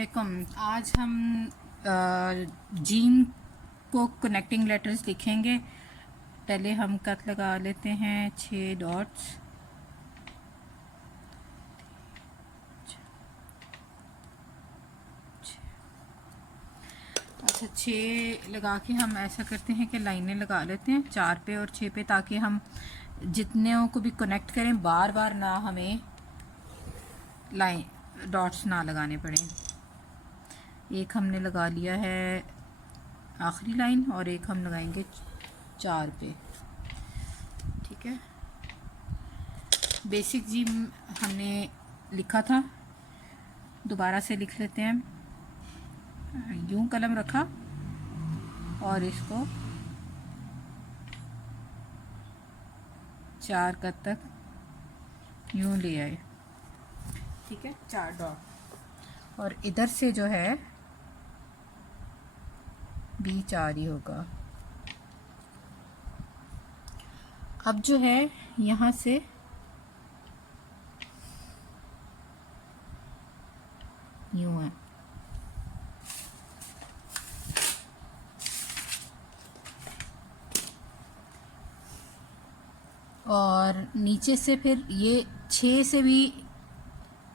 अस्सलामुअलैकुम। आज हम जीन को कनेक्टिंग लेटर्स लिखेंगे। पहले हम कट लगा लेते हैं 6 डॉट्स। अच्छा, 6 लगा के हम ऐसा करते हैं कि लाइनें लगा लेते हैं 4 पे और 6 पे, ताकि हम जितने को भी कनेक्ट करें बार बार ना हमें लाइन डॉट्स ना लगाने पड़े। एक हमने लगा लिया है आखिरी लाइन और एक हम लगाएंगे 4 पे। ठीक है, बेसिक जी हमने लिखा था, दोबारा से लिख लेते हैं। यूं कलम रखा और इसको 4 कट तक यूं ले आए। ठीक है, 4 डॉट और इधर से जो है भी 4 ही होगा। अब जो है यहाँ से यूं है, और नीचे से फिर ये 6 से भी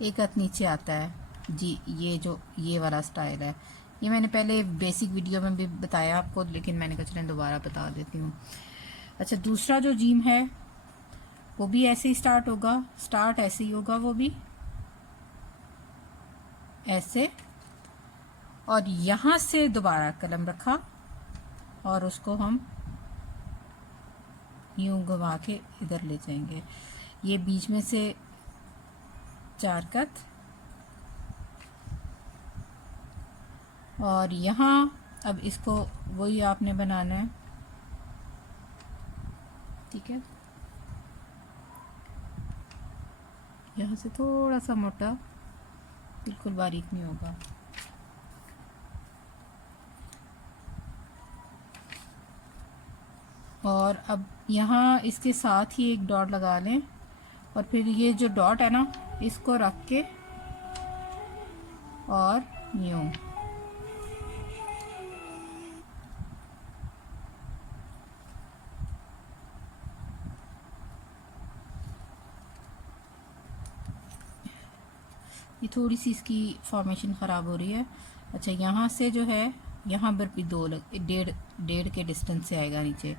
एक हथ नीचे आता है जी। ये जो ये वाला स्टाइल है, ये मैंने पहले बेसिक वीडियो में भी बताया आपको, लेकिन मैंने कहा चलें दोबारा बता देती हूँ। अच्छा, दूसरा जो जीम है वो भी ऐसे ही स्टार्ट होगा, स्टार्ट ऐसे ही होगा, वो भी ऐसे, और यहाँ से दोबारा कलम रखा और उसको हम यूं घुमा के इधर ले जाएंगे। ये बीच में से 4 कट और यहाँ अब इसको वही आपने बनाना है। ठीक है, यहाँ से थोड़ा सा मोटा, बिल्कुल बारीक नहीं होगा। और अब यहाँ इसके साथ ही एक डॉट लगा लें और फिर ये जो डॉट है ना, इसको रख के और यूं ये थोड़ी सी इसकी फॉर्मेशन ख़राब हो रही है। अच्छा, यहाँ से जो है यहाँ पर भी 2 डेढ़ के डिस्टेंस से आएगा नीचे।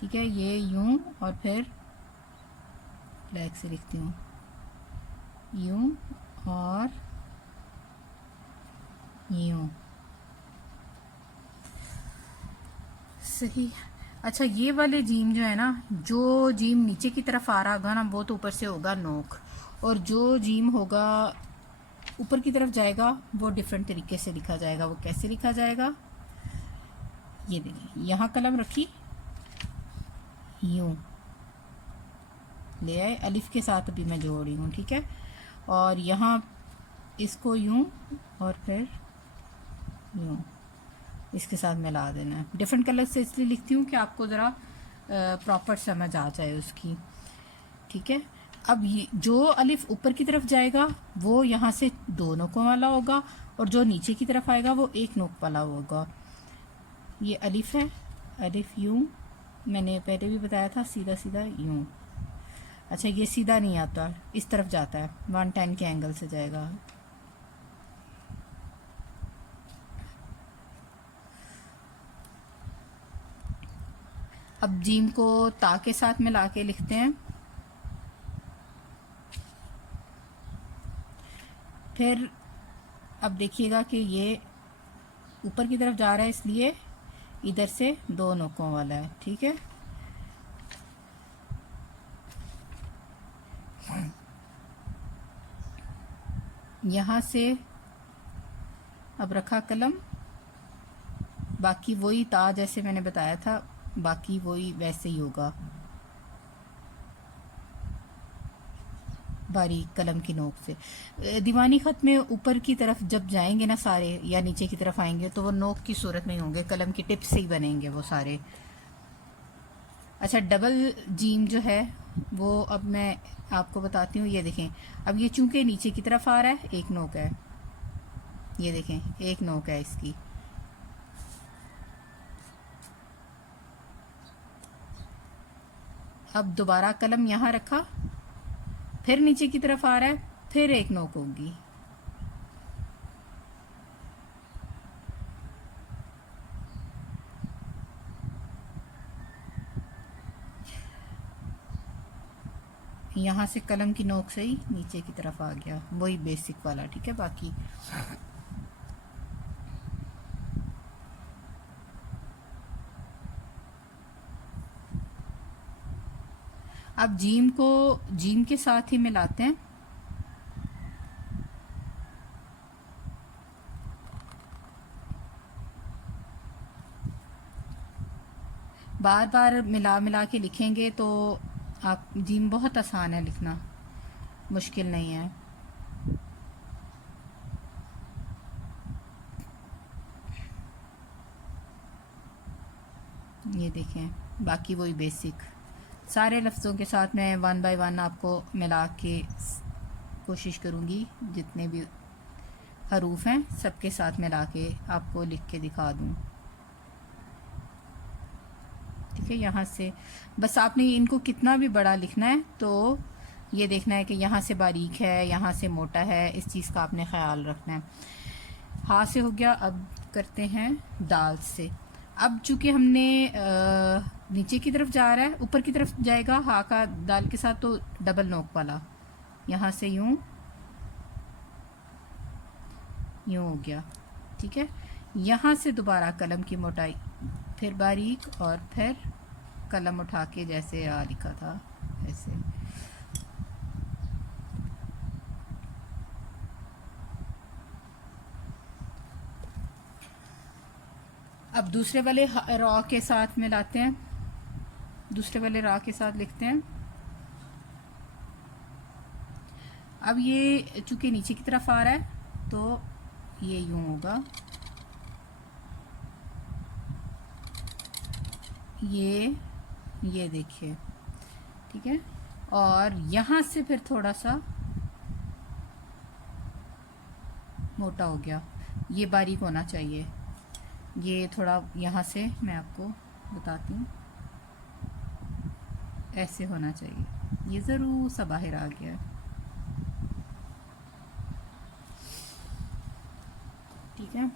ठीक है, ये यूं और फिर ब्लैक से लिखती हूँ, यूं और यूं। सही। अच्छा, ये वाले जीम जो है ना, जो जीम नीचे की तरफ आ रहा होगा ना, वो तो ऊपर से होगा नोक, और जो जीम होगा ऊपर की तरफ जाएगा वो डिफरेंट तरीके से लिखा जाएगा। वो कैसे लिखा जाएगा, ये देखिए, यहाँ कलम रखी, यूं ले आए, अलिफ के साथ अभी मैं जोड़ रही हूँ। ठीक है, और यहाँ इसको यूं और फिर यूं इसके साथ मिला देना है। डिफरेंट कलर से इसलिए लिखती हूँ कि आपको ज़रा प्रॉपर समझ आ जाए उसकी। ठीक है, अब ये जो अलिफ ऊपर की तरफ जाएगा वो यहाँ से 2 नोकों वाला होगा, और जो नीचे की तरफ आएगा वो 1 नोक वाला होगा। ये अलिफ है, अलिफ यूं, मैंने पहले भी बताया था, सीधा सीधा यूं। अच्छा, ये सीधा नहीं आता, इस तरफ जाता है, 110 के एंगल से जाएगा। अब जीम को ता के साथ मिला के लिखते हैं। फिर अब देखिएगा कि ये ऊपर की तरफ जा रहा है, इसलिए इधर से 2 नोकों वाला है। ठीक है, यहाँ से अब रखा कलम, बाकी वही ता जैसे मैंने बताया था, बाकी वही वैसे ही होगा, बारीक कलम की नोक से। दीवानी ख़त में ऊपर की तरफ जब जाएंगे ना सारे, या नीचे की तरफ आएंगे, तो वो नोक की सूरत में होंगे, कलम की टिप से ही बनेंगे वो सारे। अच्छा, डबल जीम जो है वो अब मैं आपको बताती हूँ। ये देखें, अब ये चूंकि नीचे की तरफ आ रहा है, 1 नोक है, ये देखें एक नोक है इसकी। अब दोबारा कलम यहाँ रखा, फिर नीचे की तरफ आ रहा है, फिर एक नोक होगी। यहाँ से कलम की नोक से ही नीचे की तरफ आ गया, वही बेसिक वाला। ठीक है, बाकी अब जीम को जीम के साथ ही मिलाते हैं। बार बार मिला मिला के लिखेंगे तो आप जीम बहुत आसान है लिखना, मुश्किल नहीं है। ये देखें, बाकी वही बेसिक सारे लफ्ज़ों के साथ मैं 1 बाय 1 आपको मिला के कोशिश करूँगी, जितने भी हरूफ हैं सबके साथ मिला के आपको लिख के दिखा दूँ। ठीक है, यहाँ से बस आपने इनको कितना भी बड़ा लिखना है तो ये देखना है कि यहाँ से बारीक है, यहाँ से मोटा है, इस चीज़ का आपने ख्याल रखना है। हाँ से हो गया। अब करते हैं दाल से। अब चूँकि हमने नीचे की तरफ जा रहा है, ऊपर की तरफ जाएगा हा का दाल के साथ, तो डबल नोक वाला यहाँ से यूँ यूँ हो गया। ठीक है, यहाँ से दोबारा कलम की मोटाई, फिर बारीक, और फिर कलम उठा के जैसे आ लिखा था ऐसे। अब दूसरे वाले रॉ के साथ मिलाते हैं, दूसरे वाले रॉ के साथ लिखते हैं। अब ये चूंकि नीचे की तरफ आ रहा है तो ये यूं होगा, ये देखिए। ठीक है, और यहाँ से फिर थोड़ा सा मोटा हो गया, ये बारीक होना चाहिए। ये थोड़ा यहाँ से मैं आपको बताती हूँ, ऐसे होना चाहिए, ये ज़रूर सा बाहर आ गया। ठीक है,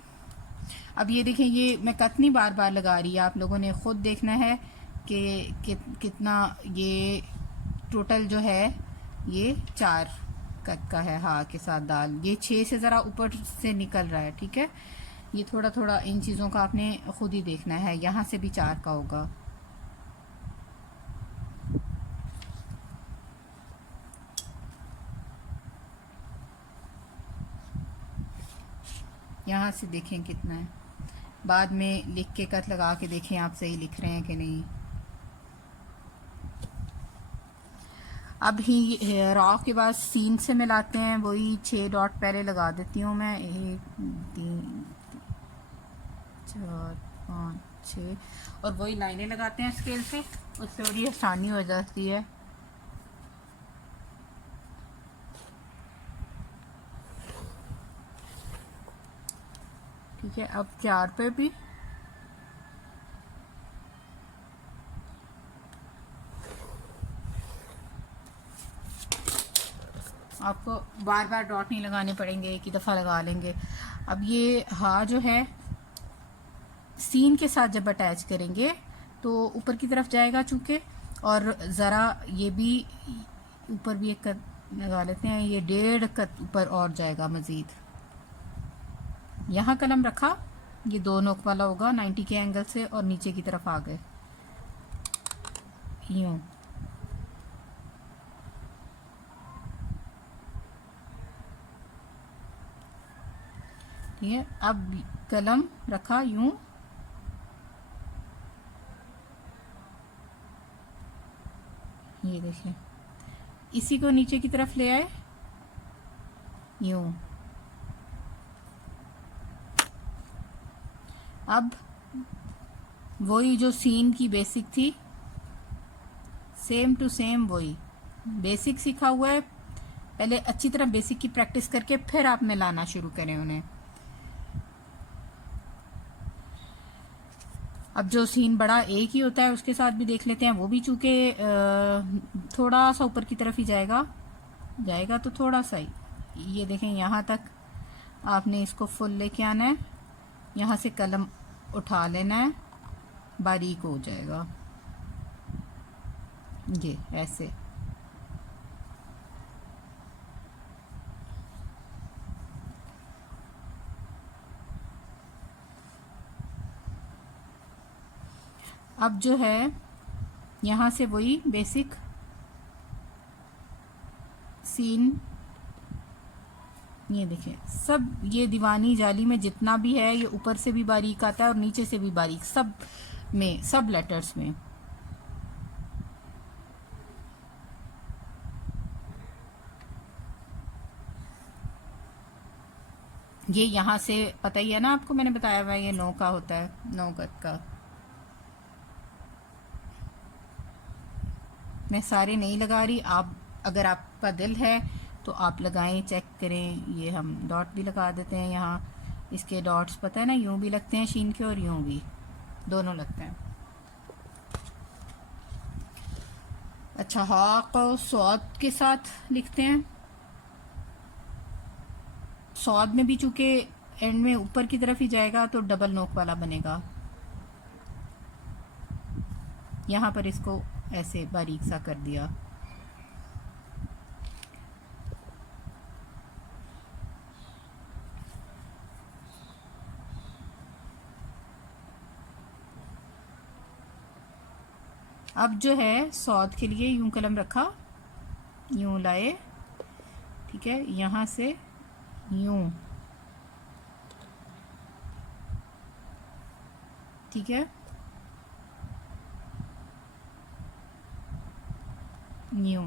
अब ये देखें, ये मैं कट नहीं बार बार लगा रही है, आप लोगों ने ख़ुद देखना है कि कितना ये टोटल जो है ये 4 कट का है हा के साथ दाल, ये 6 से ज़रा ऊपर से निकल रहा है। ठीक है, ये थोड़ा थोड़ा इन चीज़ों का आपने ख़ुद ही देखना है। यहाँ से भी 4 का होगा। यहाँ से देखें कितना है, बाद में लिख के कट लगा के देखें आप सही लिख रहे हैं कि नहीं। अब ही रॉ के बाद सीन से मिलाते हैं, वही 6 डॉट पहले लगा देती हूँ मैं, 1 3 4 5 6, और वही लाइनें लगाते हैं स्केल से, उससे बड़ी आसानी हो जाती है। ठीक है, अब 4 पे भी आपको बार बार डॉट नहीं लगाने पड़ेंगे, एक ही दफ़ा लगा लेंगे। अब ये हा जो है सीन के साथ जब अटैच करेंगे तो ऊपर की तरफ जाएगा चूँकि, और ज़रा ये भी ऊपर भी एक कट लगा लेते हैं, ये 1.5 कट ऊपर और जाएगा मज़ीद। यहाँ कलम रखा, ये 2 नोक वाला होगा 90 के एंगल से, और नीचे की तरफ आ गए यूँ। ठीक है, अब कलम रखा यूं, ये देखिए, इसी को नीचे की तरफ ले आए यूं। अब वही जो सीन की बेसिक थी, सेम टू सेम वही बेसिक सीखा हुआ है, पहले अच्छी तरह बेसिक की प्रैक्टिस करके फिर आप मिलाना शुरू करें उन्हें। अब जो सीन बड़ा एक ही होता है उसके साथ भी देख लेते हैं, वो भी चूँकि थोड़ा सा ऊपर की तरफ ही जाएगा, जाएगा तो थोड़ा सा ही, ये देखें यहाँ तक आपने इसको फुल लेके आना है, यहाँ से कलम उठा लेना है, बारीक हो जाएगा ये ऐसे। अब जो है यहाँ से वही बेसिक सीन, ये देखें सब, ये दीवानी जाली में जितना भी है ये ऊपर से भी बारीक आता है और नीचे से भी बारीक, सब में, सब लेटर्स में। ये यहाँ से पता ही है ना आपको, मैंने बताया हुआ है ये 9 का होता है, 9 गज का। मैं सारे नहीं लगा रही, आप अगर आपका दिल है तो आप लगाएं, चेक करें। ये हम डॉट भी लगा देते हैं यहाँ, इसके डॉट्स पता है ना यूं भी लगते हैं शीन के और यूं भी, दोनों लगते हैं। अच्छा हाँ को सौद के साथ लिखते हैं, सौद में भी चूंकि एंड में ऊपर की तरफ ही जाएगा तो डबल नोक वाला बनेगा। यहाँ पर इसको ऐसे बारीक सा कर दिया। अब जो है सौद के लिए यूं कलम रखा, यूं लाए, ठीक है, यहाँ से यूं, ठीक है, यूं।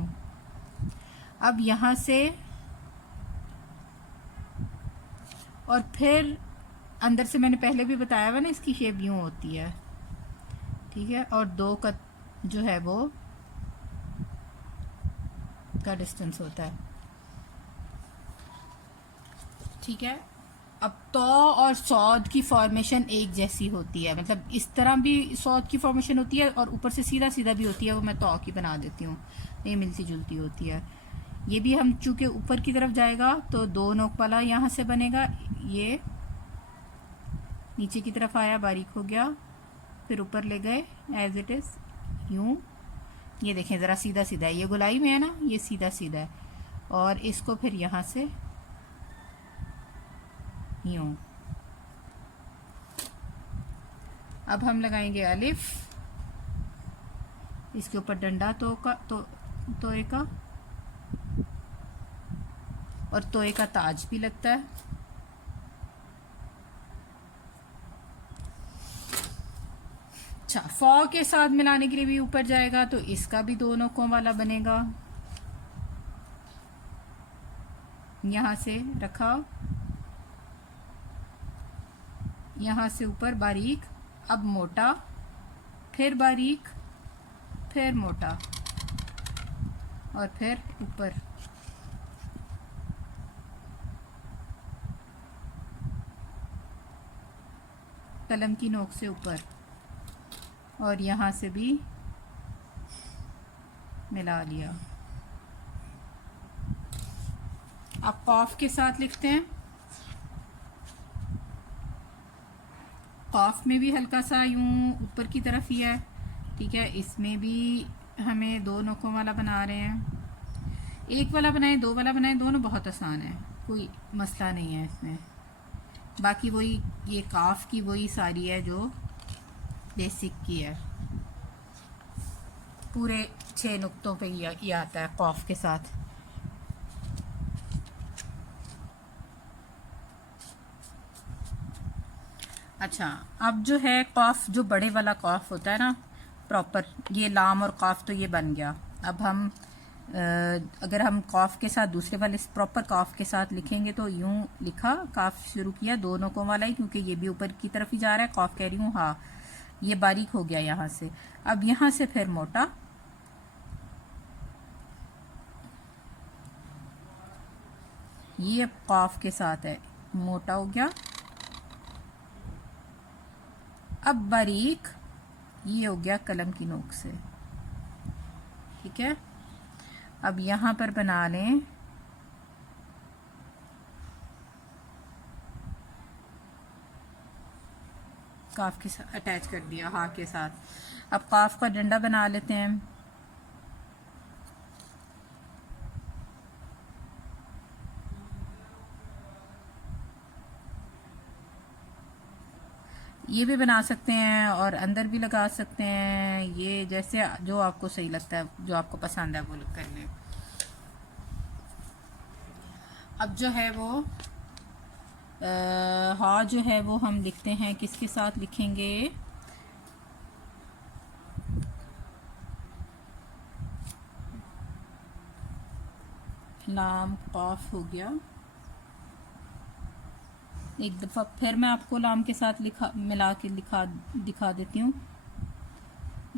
अब यहाँ से और फिर अंदर से मैंने पहले भी बताया हुआ ना, इसकी शेप यूं होती है, ठीक है, और 2 का जो है वो का डिस्टेंस होता है, ठीक है। अब तो और सौद की फॉर्मेशन एक जैसी होती है, मतलब इस तरह भी सौद की फॉर्मेशन होती है और ऊपर से सीधा सीधा भी होती है, वो मैं तो की बना देती हूँ, ये मिलती जुलती होती है। ये भी हम चूंकि ऊपर की तरफ जाएगा तो 2 नोक वाला यहाँ से बनेगा, ये नीचे की तरफ आया, बारीक हो गया, फिर ऊपर ले गए एज इट इज़ यूं। ये देखें ज़रा सीधा सीधा है, ये गोलाई में है ना, ये सीधा सीधा है, और इसको फिर यहाँ से यूं। अब हम लगाएंगे अलिफ, इसके ऊपर डंडा तोए का, और तोए का ताज भी लगता है। अच्छा फॉ के साथ मिलाने के लिए भी ऊपर जाएगा तो इसका भी 2 नोकों वाला बनेगा, यहाँ से रखा, यहाँ से ऊपर बारीक, अब मोटा, फिर बारीक, फिर मोटा, और फिर ऊपर। कलम की नोक से ऊपर, और यहाँ से भी मिला लिया। अब कॉफ के साथ लिखते हैं, कॉफ में भी हल्का सा यूं ऊपर की तरफ ही है, ठीक है, इसमें भी हमें 2 नोकों वाला बना रहे हैं। 1 वाला बनाएं, 2 वाला बनाएं, दोनों बहुत आसान है, कोई मसला नहीं है इसमें। बाकी वही ये काफ की वही सारी है जो बेसिक की है, पूरे 6 नुक्तों पे ये आता है कॉफ के साथ। अच्छा अब जो है कॉफ, जो बड़े वाला कॉफ होता है ना प्रॉपर, ये लाम और कॉफ तो ये बन गया। अब हम अगर हम कॉफ के साथ दूसरे वाले प्रॉपर कॉफ के साथ लिखेंगे तो यूं लिखा, काफ शुरू किया 2 नोकों वाला ही, क्योंकि ये भी ऊपर की तरफ ही जा रहा है, कॉफ कह रही हूँ, हाँ ये बारीक हो गया यहाँ से। अब यहाँ से फिर मोटा, ये कॉफ के साथ है, मोटा हो गया। अब बारीक ये हो गया कलम की नोक से, ठीक है। अब यहाँ पर बना लें काफ के साथ, अटैच कर दिया हा के साथ। अब काफ का डंडा बना लेते हैं। ये भी बना सकते हैं और अंदर भी लगा सकते हैं, ये जैसे जो आपको सही लगता है, जो आपको पसंद है वो कर लें। अब जो है वो हा जो है वो हम लिखते हैं, किसके साथ लिखेंगे, लाम काफ हो गया। एक दफ़ा फिर मैं आपको लाम के साथ मिला के दिखा देती हूँ।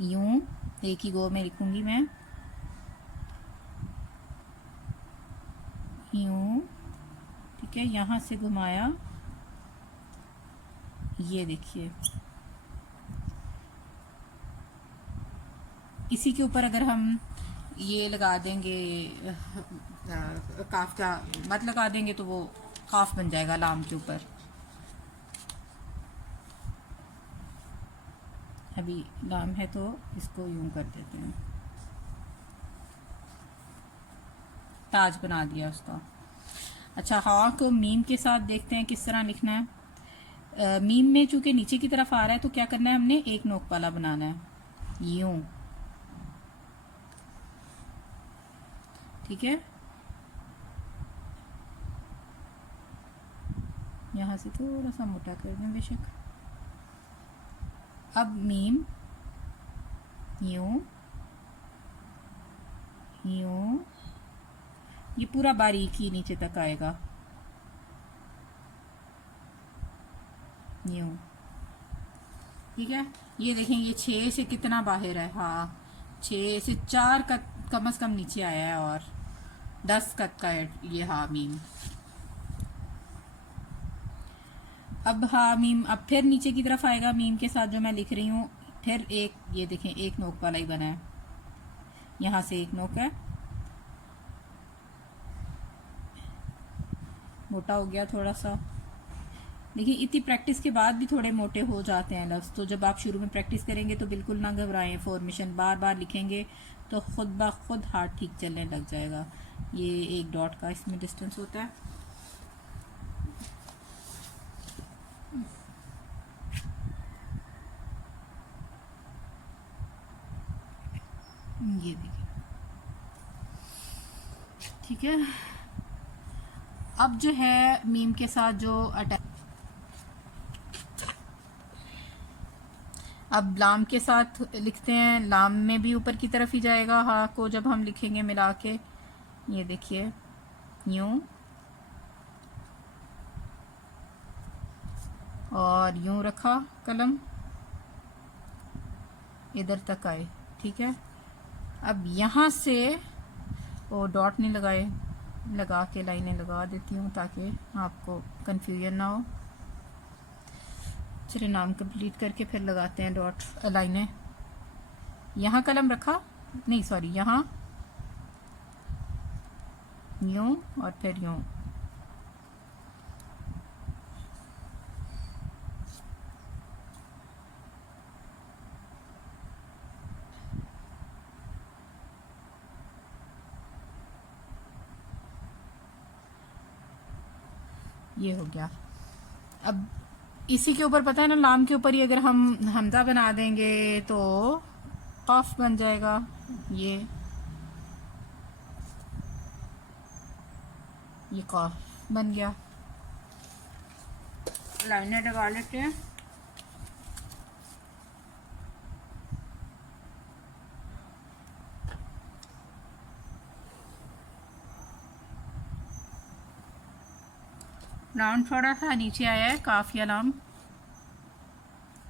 यूं एक ही गो में लिखूंगी मैं, यूं, ठीक है। यहाँ से घुमाया, ये देखिए। इसी के ऊपर अगर हम ये लगा देंगे, काफ का मत लगा देंगे तो वो काफ बन जाएगा लाम के ऊपर। अभी लाम है तो इसको यूं कर देते हैं, ताज बना दिया उसका। अच्छा, हा को मीम के साथ देखते हैं किस तरह लिखना है। मीम में चूंकि नीचे की तरफ आ रहा है तो क्या करना है, हमने एक नोक वाला बनाना है, यूं, ठीक है। यहाँ से थोड़ा सा मोटा कर दें बेशक। अब मीम यूं यूं, ये पूरा बारीकी नीचे तक आएगा, यूं, ठीक है। ये देखें, ये 6 से कितना बाहर है, हाँ 6 से 4 कम से कम नीचे आया है, और 10 कद का है ये हा मीम। अब हा मीम, अब फिर नीचे की तरफ आएगा मीम के साथ जो मैं लिख रही हूँ, फिर एक, ये देखें एक नोक वाला ही बना है, यहाँ से एक नोक है, मोटा हो गया थोड़ा सा। देखिए इतनी प्रैक्टिस के बाद भी थोड़े मोटे हो जाते हैं लफ्ज़, तो जब आप शुरू में प्रैक्टिस करेंगे तो बिल्कुल ना घबराएं, फॉर्मेशन बार बार लिखेंगे तो खुद ब खुद हाथ ठीक चलने लग जाएगा। ये एक डॉट का इसमें डिस्टेंस होता है। ये देखिए, ठीक है। अब जो है मीम के साथ जो अटैच, अब लाम के साथ लिखते हैं, लाम में भी ऊपर की तरफ ही जाएगा हा को जब हम लिखेंगे मिला के। ये देखिए यूं और यूं रखा कलम, इधर तक आए, ठीक है। अब यहाँ से वो डॉट नहीं लगाए, लगा के लाइनें लगा देती हूँ ताकि आपको कंफ्यूजन ना हो। चलिए नाम कंप्लीट करके फिर लगाते हैं डॉट लाइनें। यहाँ कलम रखा, नहीं सॉरी, यहाँ यूं और फिर यूं, ये हो गया। अब इसी के ऊपर पता है ना, लाम के ऊपर ही अगर हम हमजा बना देंगे तो काफ बन जाएगा। ये काफ बन गया। लाइनें लगा लेते हैं। लाम थोड़ा सा नीचे आया है, काफ या लाम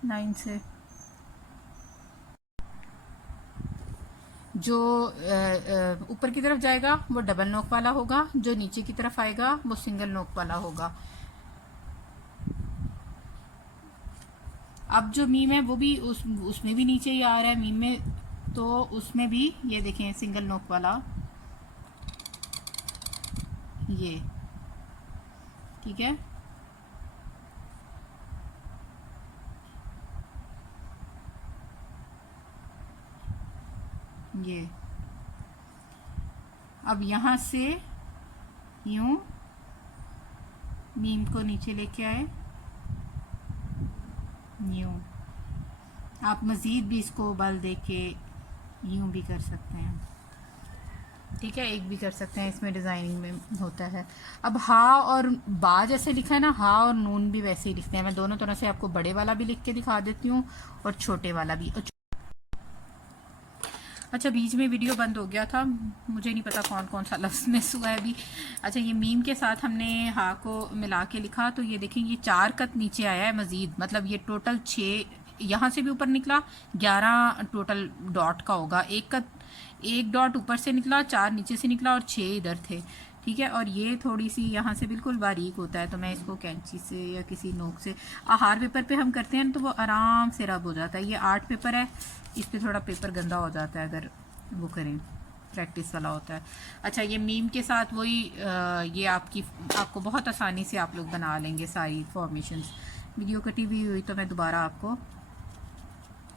लाइन से। जो ऊपर की तरफ जाएगा वो डबल नोक वाला होगा, जो नीचे की तरफ आएगा वो सिंगल नोक वाला होगा। अब जो मीम है वो भी उसमें भी नीचे ही आ रहा है मीम में, तो उसमें भी ये देखें सिंगल नोक वाला, ये ठीक है। ये अब यहाँ से यूं मीम को नीचे लेके आए, यूं। आप मज़ीद भी इसको बल दे के यूं भी कर सकते हैं, ठीक है, एक भी कर सकते हैं, इसमें डिज़ाइनिंग में होता है। अब हा और बा जैसे लिखा है ना, हा और नून भी वैसे ही लिखते हैं। मैं दोनों तरह से आपको बड़े वाला भी लिख के दिखा देती हूँ और छोटे वाला भी। अच्छा, बीच में वीडियो बंद हो गया था, मुझे नहीं पता कौन कौन सा लफ्ज़ मिस हुआ है अभी। अच्छा, ये मीम के साथ हमने हा को मिला के लिखा, तो ये देखें ये 4 कत नीचे आया है मज़ीद, मतलब ये टोटल 6 यहाँ से भी ऊपर निकला, 11 टोटल डॉट का होगा। एक डॉट ऊपर से निकला, 4 नीचे से निकला और 6 इधर थे, ठीक है। और ये थोड़ी सी यहाँ से बिल्कुल बारीक होता है, तो मैं इसको कैंची से या किसी नोक से, आहार पेपर पे हम करते हैं तो वो आराम से रब हो जाता है। ये आर्ट पेपर है, इस पे थोड़ा पेपर गंदा हो जाता है अगर वो करें, प्रैक्टिस वाला होता है। अच्छा, ये मीम के साथ वही ये आपको बहुत आसानी से आप लोग बना लेंगे सारी फॉर्मेशंस। वीडियो कटी हुई हुई तो मैं दोबारा आपको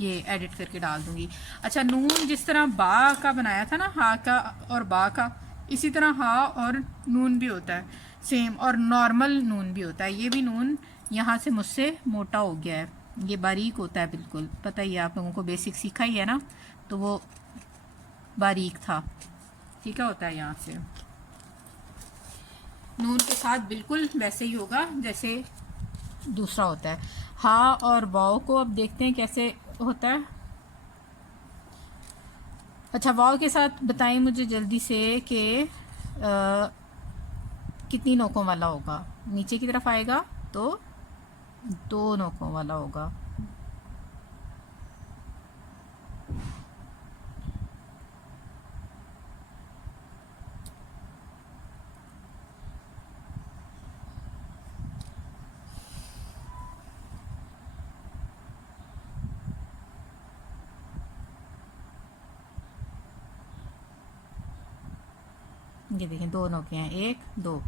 ये एडिट करके डाल दूंगी। अच्छा, नून जिस तरह बा का बनाया था ना, हा का और बा का, इसी तरह हा और नून भी होता है सेम, और नॉर्मल नून भी होता है। ये भी नून यहाँ से मुझसे मोटा हो गया है, ये बारीक होता है बिल्कुल, पता ही है आप लोगों को, बेसिक सीखा ही है ना, तो वो बारीक था, ठीक है, होता है यहाँ से। नून के साथ बिल्कुल वैसे ही होगा जैसे दूसरा होता है। हा और वाव को अब देखते हैं कैसे होता है। अच्छा, वाव के साथ बताएं मुझे जल्दी से कि कितनी नोकों वाला होगा। नीचे की तरफ आएगा तो 2 नोकों वाला होगा। ये देखें 2 नोके हैं, 1 2।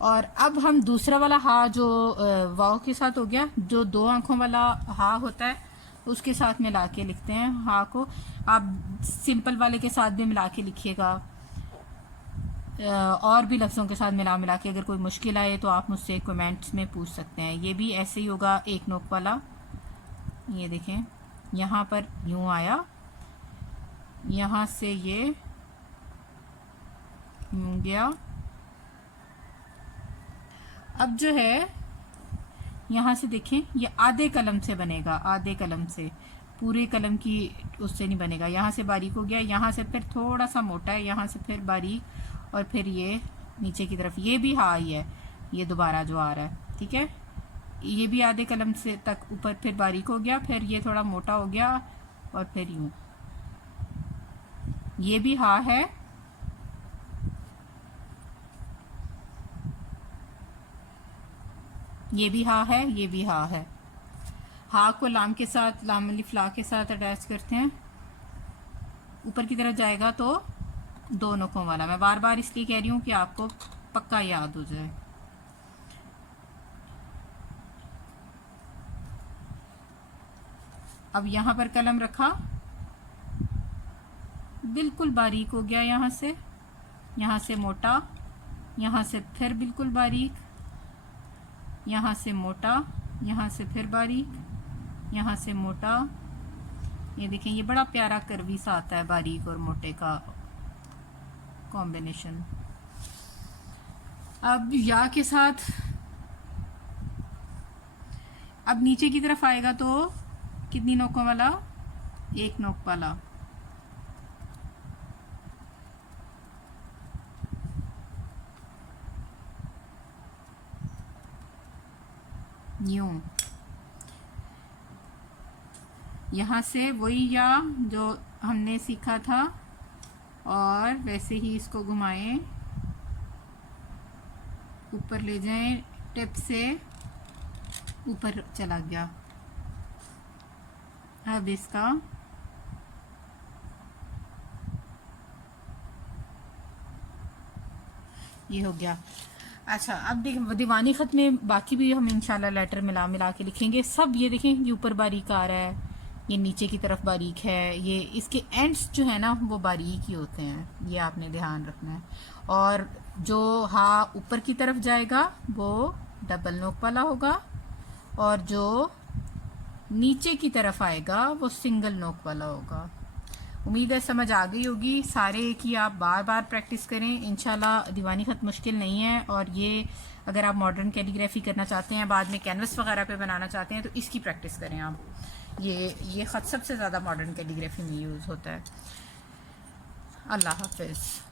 और अब हम दूसरा वाला हा जो वाव के साथ हो गया, जो 2 आंखों वाला हा होता है उसके साथ मिला के लिखते हैं हा को। आप सिंपल वाले के साथ भी मिला के लिखिएगा, और भी लफ्ज़ों के साथ मिला के। अगर कोई मुश्किल आए तो आप मुझसे कमेंट्स में पूछ सकते हैं। ये भी ऐसे ही होगा, 1 नोक वाला। ये देखें यहाँ पर यूँ आया, यहाँ से ये यूँ गया। अब जो है यहाँ से देखें, ये आधे कलम से बनेगा, आधे कलम से, पूरे कलम की उससे नहीं बनेगा। यहाँ से बारीक हो गया, यहाँ से फिर थोड़ा सा मोटा है, यहाँ से फिर बारीक, और फिर ये नीचे की तरफ ये भी हा ही है, ये दोबारा जो आ रहा है, ठीक है। ये भी आधे कलम से तक ऊपर फिर बारीक हो गया, फिर ये थोड़ा मोटा हो गया, और फिर यूँ ये भी हा है, ये भी हा है, ये भी हा है। हा को लाम के साथ, लाम अलिफ ला के साथ अटैच करते हैं, ऊपर की तरफ जाएगा तो 2 नोकों वाला। मैं बार बार इसलिए कह रही हूँ कि आपको पक्का याद हो जाए। अब यहाँ पर कलम रखा, बिल्कुल बारीक हो गया, यहाँ से मोटा, यहाँ से फिर बिल्कुल बारीक, यहाँ से मोटा, यहाँ से फिर बारीक, यहाँ से मोटा। ये देखें, ये बड़ा प्यारा कर्वी सा आता है, बारीक और मोटे का कॉम्बिनेशन। अब या के साथ अब नीचे की तरफ आएगा तो कितनी नोकों वाला, 1 नोक वाला। यूं यहाँ से वही या जो हमने सीखा था, और वैसे ही इसको घुमाएं, ऊपर ले जाएं, टिप से ऊपर चला गया, अब इसका ये हो गया। अच्छा, अब दीवानी ख़त में बाकी भी हम इंशाल्लाह लेटर मिला मिला के लिखेंगे सब। ये देखें, ये ऊपर बारीक आ रहा है, ये नीचे की तरफ बारीक है, ये इसके एंड्स जो है ना वो बारीक ही होते हैं, ये आपने ध्यान रखना है। और जो हा ऊपर की तरफ जाएगा वो डबल नोक वाला होगा, और जो नीचे की तरफ आएगा वो सिंगल नोक वाला होगा। उम्मीद है समझ आ गई होगी। सारे की आप बार बार प्रैक्टिस करें, इंशाल्लाह दीवानी ख़त मुश्किल नहीं है। और ये अगर आप मॉडर्न कैलीग्राफी करना चाहते हैं, बाद में कैनवस वगैरह पे बनाना चाहते हैं, तो इसकी प्रैक्टिस करें आप। ये ख़त सबसे ज़्यादा मॉडर्न कैलीग्राफी में यूज़ होता है। अल्लाह हाफिज़।